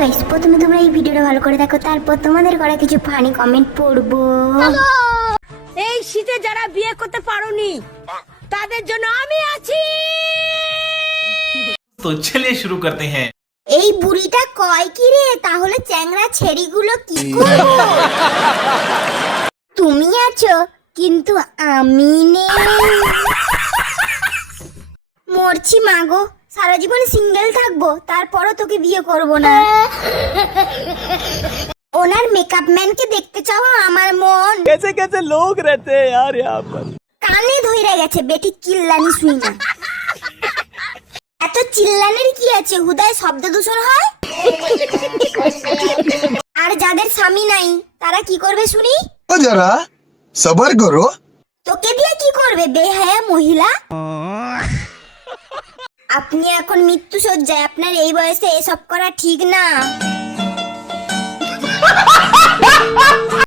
Guys, প্রথমে তোমরা এই ভিডিওটা ভালো করে দেখো, তারপর তোমাদের করা কিছু ফানি কমেন্ট পড়বো। এই শীতে যারা বিয়ে করতে পারোনি তাদের জন্য আমি আছি। तो चलिए शुरू करते हैं। এই বুড়িটা কয় কি রে, তাহলে চ্যাংড়া ছেড়িগুলো কি করবো? তুমি আছো কিন্তু আমি নেই। মরছি মাগো, সারা জীবন সিঙ্গেল থাকবো, তারপরও তোকে বিয়ে করব না। ওনার মেকআপ ম্যানকে দেখতে চাও আমার মন। कैसे कैसे लोग रहते हैं यार यहाँ पर। কানে ধইরা গেছে বেটি চিল্লানি শুই না। এত চিল্লানের কি আছে, হুদায় শব্দ দূষণ হয়। আর যাদের স্বামী নাই তারা কি করবে শুনি? ও যারা সবার করো। তোকে দিয়ে কি করবে বেহায়া মহিলা? আপনি এখন মৃত্যু সজ্জায়, আপনার এই বয়সে এসব করা ঠিক না।